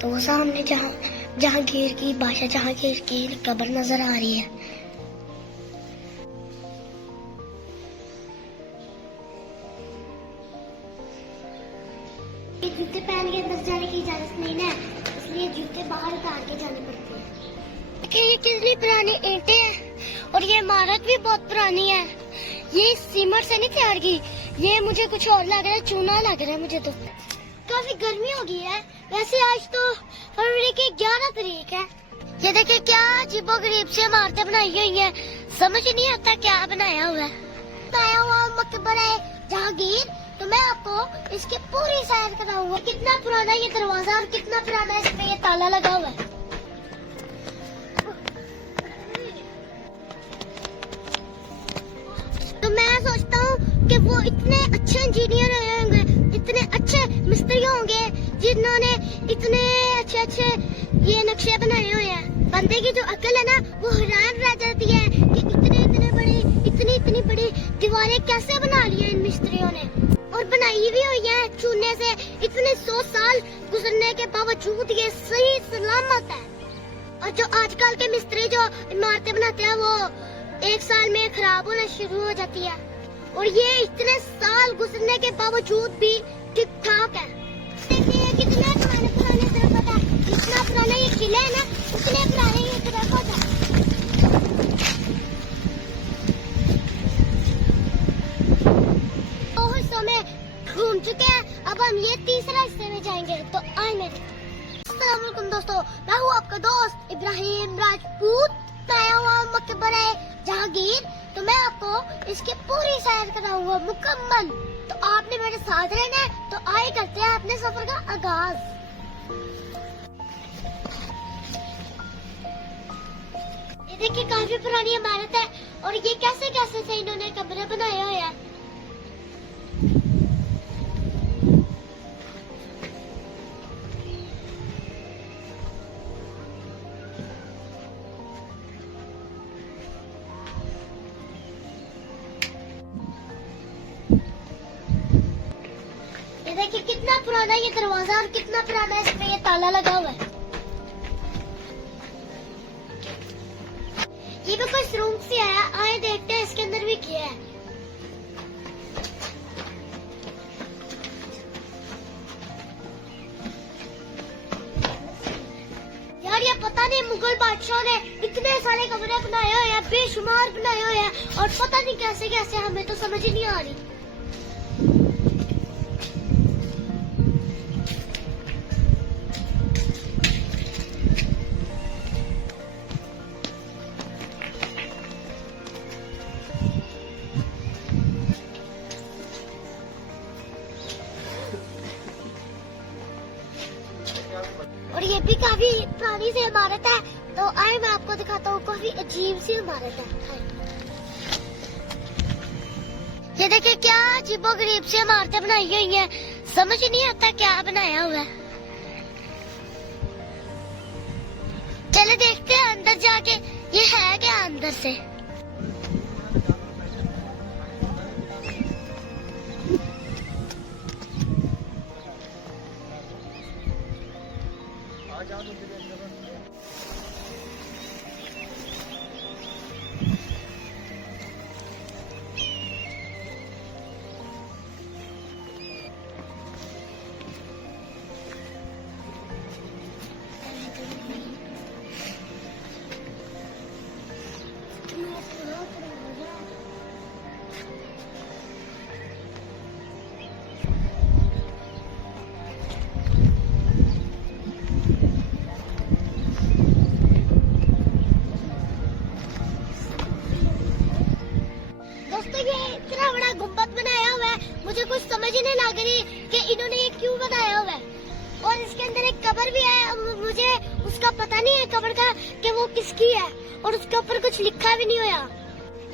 तो वो सामने जहांगीर की बादशाह जहांगीर की कब्र नजर आ रही है। जूते पहन के अंदर जाने की इजाजत नहीं है, इसलिए जूते बाहर उतार के जाने पड़ते हैं। देखिए ये कितनी पुरानी ईंटें हैं और ये इमारत भी बहुत पुरानी है। ये सीमेंट से नहीं तैयार की, ये मुझे कुछ और लग रहा है, चूना लग रहा है मुझे। तो काफी गर्मी हो गई है। वैसे आज तो फरवरी की 11 तारीख है। ये देखिए क्या अजीबोगरीब से इमारतें बनाई हुई है, समझ नहीं आता क्या बनाया हुआ है। बनाया हुआ मकबरा जहांगीर, तो मैं आपको इसकी पूरी सैर कराऊंगा। कितना पुराना ये दरवाजा और कितना पुराना इसमें ये ताला लगा हुआ है। तो मैं सोचता हूँ कि वो इतने अच्छे इंजीनियर होंगे, इतने अच्छे मिस्त्री होंगे जिन्होंने इतने अच्छे ये नक्शे बनाए हुए हैं। बंदे की जो अकल है ना वो हैरान रह जाती है कि इतनी बड़ी दीवारें कैसे बना ली है इन मिस्त्रियों ने, और बनाई भी हुई है चूने से। इतने 100 साल गुजरने के बावजूद ये सही सलामत है। और जो आजकल के मिस्त्री जो इमारतें बनाते हैं वो 1 साल में खराब होना शुरू हो जाती है, और ये इतने साल गुजरने के बावजूद भी ठीक ठाक है। देखिए कितना पुराने दरख्त है, जितना पुराना ये किला है ना उतने पुराने ये दरख्त है। दो हिस्सों में घूम चुके हैं, अब हम ये तीसरा हिस्से में जाएंगे। तो आए मेरे अस्सलाम वालेकुम दोस्तों, मैं हूँ आपका दोस्त इब्राहिम राजपूत। आया हुआ मकबरा जहांगीर, तो मैं आपको इसकी पूरी सैर कराऊंगा मुकम्मल। तो आपने मेरे साथ रहना है, तो आए करते हैं अपने सफर का आगाज। ये देखिए काफी पुरानी इमारत है, और ये कैसे से इन्होंने कमरे बनाए हुए हैं। देखिए कितना पुराना ये दरवाजा और कितना पुराना इसमें ये ताला लगा हुआ है। ये भी कुछ रूम से आया, आए देखते हैं इसके अंदर भी क्या है। यार ये पता नहीं मुगल बादशाह ने इतने सारे कमरे बनाए हुए हैं, बेशुमार बनाए हुए हैं, और पता नहीं कैसे हमें तो समझ ही नहीं आ रही। और ये भी काफी पुरानी सी इमारत है, तो आए मैं आपको दिखाता हूँ। काफी अजीब सी इमारत है। ये देखिए क्या अजीबोगरीब सी इमारतें बनाई हुई हैं, समझ नहीं आता क्या बनाया हुआ है। चले देखते हैं अंदर जाके ये है क्या अंदर से। मुझे कुछ समझ ही नहीं लग रही कि इन्होंने ये क्यों बनाया हुआ है। और इसके अंदर एक कब्र भी है, मुझे उसका पता नहीं है कब्र का कि वो किसकी है, और उसके ऊपर कुछ लिखा भी नहीं हुआ।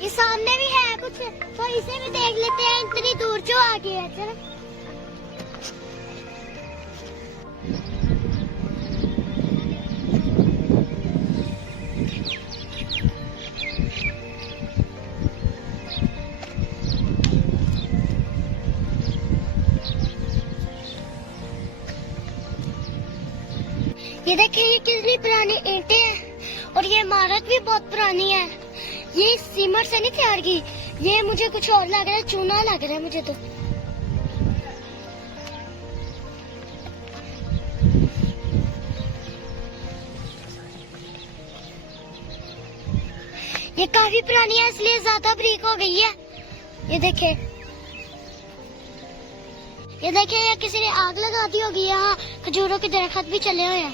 ये सामने भी है कुछ, तो इसे भी देख लेते हैं। इतनी दूर जो आ गई है। चलो ये देखिए ये कितनी पुरानी ईंटें हैं और ये इमारत भी बहुत पुरानी है। ये सीमेंट से नहीं तैयार की, ये मुझे कुछ और लग रहा है, चूना लग रहा है मुझे तो। ये काफी पुरानी है इसलिए ज्यादा बारीक हो गई है। ये देखे, ये किसी ने आग लगा दी होगी। यहाँ खजूरों के दरख्त भी चले हुए हैं।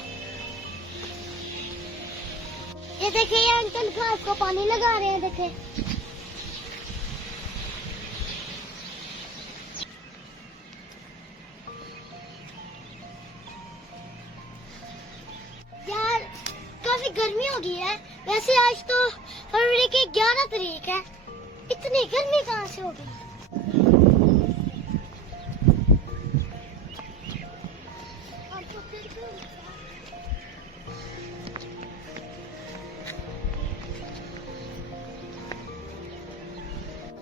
ये देखिए ये अंकल घास को पानी लगा रहे हैं। देखे यार काफी गर्मी हो गई है। वैसे आज तो फरवरी की 11 तारीख है, इतनी गर्मी कहाँ से हो गई।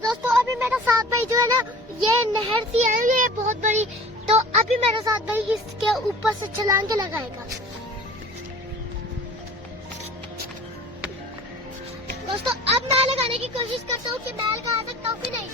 दोस्तों अभी मेरा साथ भाई जो है ना, ये नहर सी है, ये बहुत बड़ी, तो अभी मेरा साथ भाई इसके ऊपर से छलांग लगाएगा। दोस्तों अब मैं लगाने की कोशिश करता हूँ कि मैं लगा सकता हूँ कि नहीं।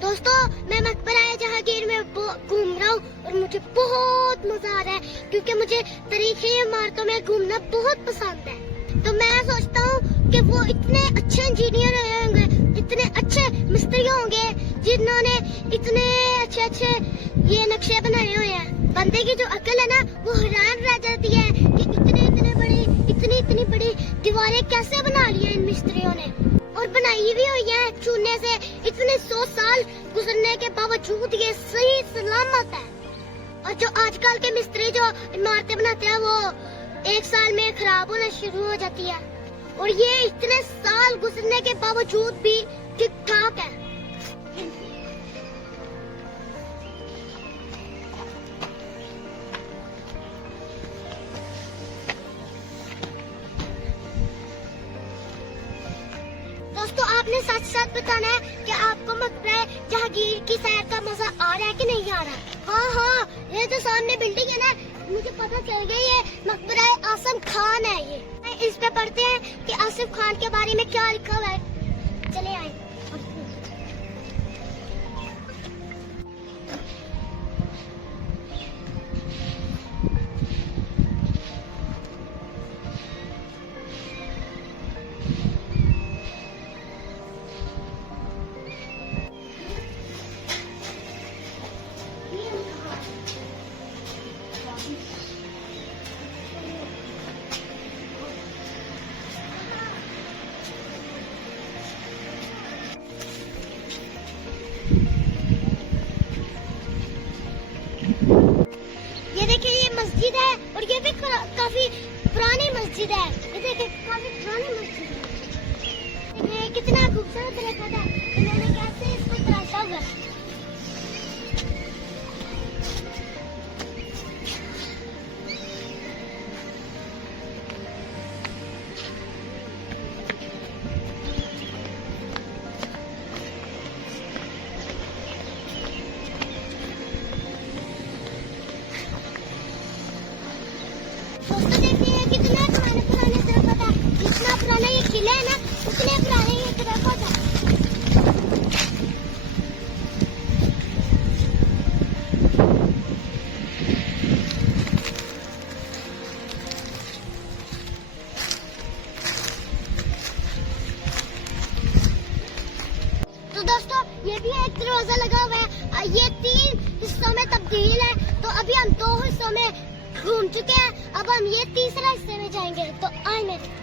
दोस्तों मैं मकबरा जहांगीर में घूम रहा हूँ और मुझे बहुत मजा आ रहा है, क्योंकि मुझे तारीखी इमारतों में घूमना बहुत पसंद है। तो मैं सोचता हूँ कि वो इतने अच्छे इंजीनियर होंगे, इतने अच्छे मिस्त्री होंगे, जिन्होंने इतने अच्छे ये नक्शे बनाए हुए हैं। बंदे की जो अकल है ना, वो हैरान रह जाती है कि इतनी बड़ी दीवारें कैसे बना ली है इन मिस्त्रियों ने, और बनाई भी हुई है चूने से। इतने 100 साल गुजरने के बावजूद ये सही सलामत है। और जो आजकल के मिस्त्री जो इमारतें बनाते हैं, वो 1 साल में खराब होना शुरू हो जाती है, और ये इतने साल गुजरने के बावजूद भी ठीक ठाक है। दोस्तों आपने सच सच बताना है कि आपको मकबरा जहांगीर की सैर का मजा आ रहा है कि नहीं आ रहा। हाँ, ये जो सामने बिल्डिंग है ना, मुझे पता चल गई है, मकबरा आसिम खान है ये। इस पे पढ़ते हैं कि आसिफ खान के बारे में क्या लिखा हुआ है। चले आए। ये देखिए ये मस्जिद है, और ये भी काफी पुरानी मस्जिद है। ये देखिए काफी पुरानी मस्जिद है। ये कितना खूबसूरत तरीका है, इन्होंने कैसे इसको तराशा हुआ। दोस्तों देखिए कितना पुराने दरख्त है। जितना पुराना ये किला है ना, उतने पुराने ये दरख्त है। तो दोस्तों ये भी एक दरवाजा लगा हुआ है। ये 3 हिस्सों में तब्दील है। तो अभी हम 2 हिस्सों में घूम चुके हैं, अब हम ये तीसरा हिस्से में जाएंगे। तो आए मेरे।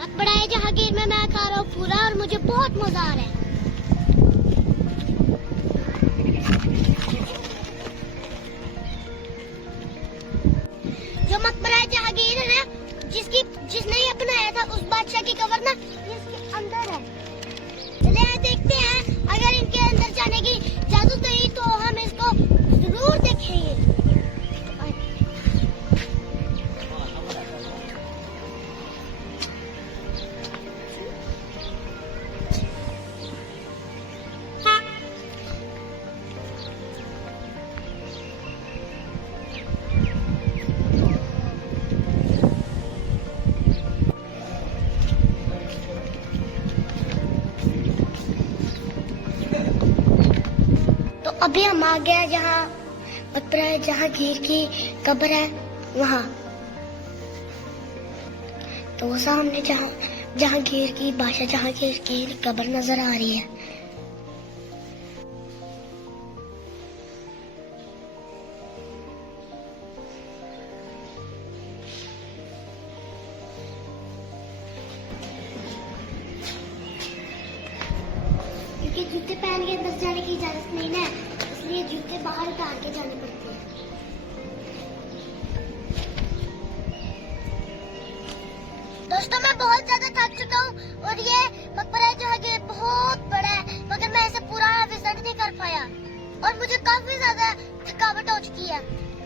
मकबरा जहांगीर में मैं खा रहा हूँ पूरा और मुझे बहुत मजा आ रहा है। जो मकबरा जहांगीर है ना, जिसने ये बनाया था उस बादशाह की कब्र ना इसके अंदर है। चले यहाँ देखते हैं, अगर इनके अंदर जाने की इजाजत हुई तो हम इसको जरूर देखेंगे। अभी हम आ गए जहाँ मकबरा जहांगीर की कब्र है वहाँ। तो वो सामने जहांगीर की बादशाह जहांगीर की कब्र नजर आ रही है। क्योंकि जूते पहन के अंदर जाने की इजाजत नहीं है, इसलिए जूते बाहर उतार के जाने पड़ते हैं। दोस्तों मैं बहुत ज्यादा थक चुका हूँ और ये मकबरा जहांगीर बहुत बड़ा है, मगर मैं इसे पूरा विजिट नहीं कर पाया और मुझे काफी ज्यादा थकावट हो चुकी है।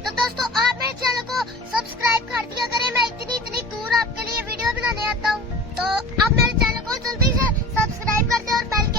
तो दोस्तों आप मेरे चैनल को सब्सक्राइब कर दिया करें, मैं इतनी दूर आपके लिए वीडियो बनाने आता हूँ। तो आप मेरे चैनल को जल्दी से सब्सक्राइब कर दें और बेल